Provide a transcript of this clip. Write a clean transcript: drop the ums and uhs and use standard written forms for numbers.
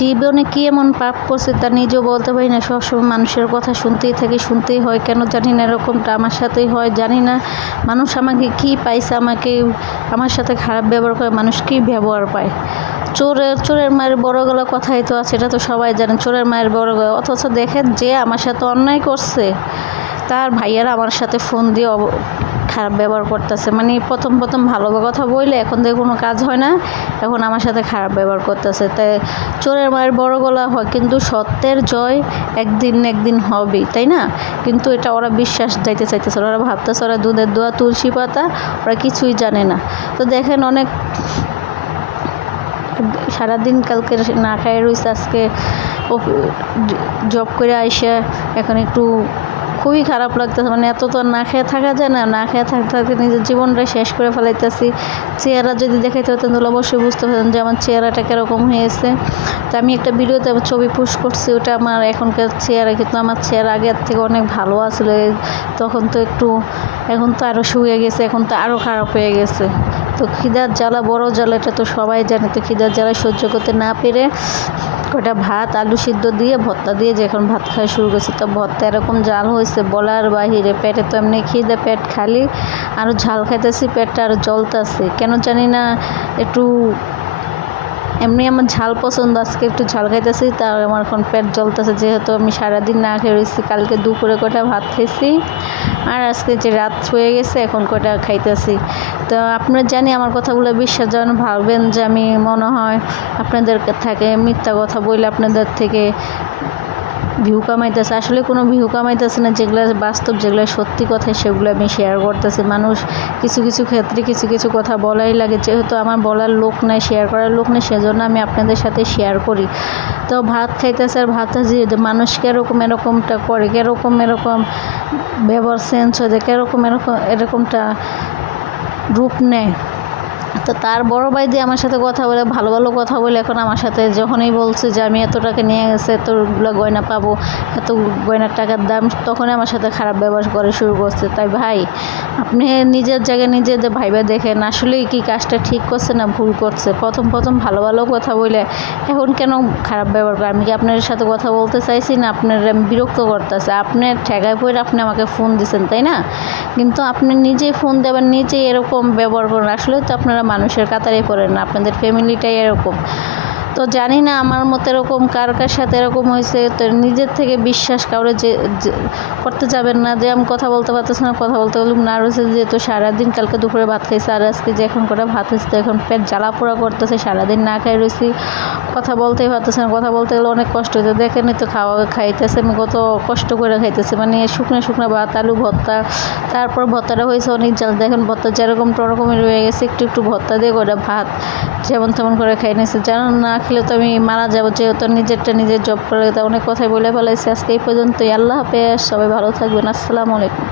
জীবনে কি এমন পাপ করছে তা নিজেও বলতে পারি না। সবসময় মানুষের কথা শুনতেই থাকি, শুনতেই হয়। কেন জানি না এরকমটা আমার সাথেই হয়, জানি না। মানুষ আমাকে কি পাইছে, আমার সাথে খারাপ ব্যবহার করে, মানুষ কি ব্যবহার পায়। চোরের মায়ের বড় গলা কথাই তো আছে, এটা তো সবাই জানেন, চোরের মায়ের বড় গলা। অথচ দেখেন যে আমার সাথে অন্যায় করছে তার ভাইয়ারা আমার সাথে ফোন দিয়ে খারাপ ব্যবহার করতেছে। মানে প্রথম ভালো কথা বললে এখন থেকে কোনো কাজ হয় না, এখন আমার সাথে খারাপ ব্যবহার করতেছে। তাই চোরের মায়ের বড় গলা হয়, কিন্তু সত্যের জয় একদিন না একদিন হবেই, তাই না? কিন্তু এটা ওরা বিশ্বাস যাইতে চাইতেছে, ওরা ভাবতেছে ওরা দুধের দোয়া তুলসী পাতা, ওরা কিছুই জানে না। তো দেখেন অনেক সারাদিন কালকে না খায় রয়েছে, আজকে জব করে আইসা এখন একটু খুবই খারাপ লাগতেছে। মানে এত তো না খেয়ে থাকা যায় না, না খেয়ে থাকতে থাকতে নিজের জীবনটা শেষ করে ফেলাইতেছি। চেহারা যদি দেখাইতে হতেন তাহলে অবশ্যই বুঝতে পারতেন যে আমার চেহারাটা কীরকম হয়েছে। তো আমি একটা ভিডিওতে ছবি পোস্ট করছি, ওটা আমার এখনকার চেহারা, কিন্তু আমার চেহারা আগের থেকে অনেক ভালো আসলে। তখন তো এখন তো আরও শুয়ে গেছে, এখন তো আরও খারাপ হয়ে গেছে। তো খিদার জ্বালা বড় জ্বালা, এটা তো সবাই জানে। তো খিদার জ্বালা সহ্য করতে না পেরে কটা ভাত আলু সিদ্ধ দিয়ে ভর্তা দিয়ে যে এখন ভাত খাওয়া শুরু করছি। তো ভর্তা এরকম জাল হয়েছে বলার বাহিরে, পেটে তো এমনি খিদে, পেট খালি, আরও ঝাল খাইতেছি, পেটটা আরও জ্বলতেছে কেন জানি না। একটু এমনি আমার ঝাল পছন্দ, আজকে একটু ঝাল খাইতেছি, তার আমার এখন পেট জ্বলতেছে, যেহেতু আমি সারাদিন না খেয়ে রয়েছি। কালকে দুপুরে কটা ভাত খাইছি, আর আজকে যে রাত হয়ে গেছে এখন কটা খাইতেছি। তো আপনারা জানি আমার কথাগুলো বিশ্বাস যেন ভাববেন যে আমি মনে হয় আপনাদের থেকে মিথ্যা কথা বলে আপনাদের থেকে ভিউ কামাইতেছে। আসলে কোনো ভিউ কামাইতেছে না, যেগুলো বাস্তব, যেগুলো সত্যি কথা সেগুলো আমি শেয়ার করতেছি। মানুষ কিছু ক্ষেত্রে কিছু কথা বলাই লাগে, যেহেতু আমার বলার লোক নাই, শেয়ার করার লোক নেই, সেজন্য আমি আপনাদের সাথে শেয়ার করি। তো ভাত খাইতেছে, আর ভাত যে মানুষ এরকমটা করে, এরকম ব্যবহার চেঞ্জ হয়ে যায়, এরকমটা রূপ নেয়। তো তার বড় ভাই দিয়ে আমার সাথে কথা বলে, ভালো কথা বলে, এখন আমার সাথে যখনই বলছে যে আমি এত টাকা নিয়ে গেছে, এতগুলো গয়না পাবো, এত গয়নার টাকার দাম, তখনই আমার সাথে খারাপ ব্যবহার করে শুরু করছে। তাই ভাই, আপনি নিজের জায়গায় নিজেদের ভাইবা দেখেন, আসলেই কি কাজটা ঠিক করছে না ভুল করছে। প্রথম ভালো কথা বলে এখন কেন খারাপ ব্যবহার করে? আমি কি আপনার সাথে কথা বলতে চাইছি না আপনার আমি বিরক্ত করতেছে? আপনার ঠেকায় পড়ে আপনি আমাকে ফোন দিচ্ছেন, তাই না? কিন্তু আপনি নিজেই ফোন দেবেন, নিজেই এরকম ব্যবহার করেন, আসলে তো আপনারা মানুষের কাতারে পড়েন না, আপনাদের ফ্যামিলিটাই এরকম। তো জানি না আমার মতো এরকম কার সাথে এরকম হয়েছে। তো নিজের থেকে বিশ্বাস কাউরে যে করতে যাবেন না, যে আমি কথা বলতে পারতেছি না, কথা বলতে গেলাম না রয়েছে, যেহেতু সারাদিন কালকে দুপুরে ভাত খাইছে, আর আজকে যে এখন কটা ভাত হয়েছে, এখন পেট জ্বালা পোড়া করতেছে, সারাদিন না খাই রয়েছি, কথা বলতেই পারতেছে না। কথা বলতে গেলে অনেক কষ্ট হচ্ছে, দেখেনি তো খাইতেছে আমি কত কষ্ট করে খাইতেছি। মানে শুকনো ভাত আলু ভর্তা, তারপর ভর্তাটা হয়েছে অনেক জাল। দেখেন ভর্তা যেরকম ওরকমই রয়ে গেছে, একটু ভর্তা দিয়ে ওটা ভাত যেমন তেমন করে খাই নিয়েছে। যেন না খেলে তো আমি মারা যাবো, যেহেতু নিজের জব করে। তা অনেক কথাই বলে ফেলাইছি। আজকে এই পর্যন্তই। আল্লাহ হাফেজ, সবাই ভালো থাকবেন। আসসালামু আলাইকুম।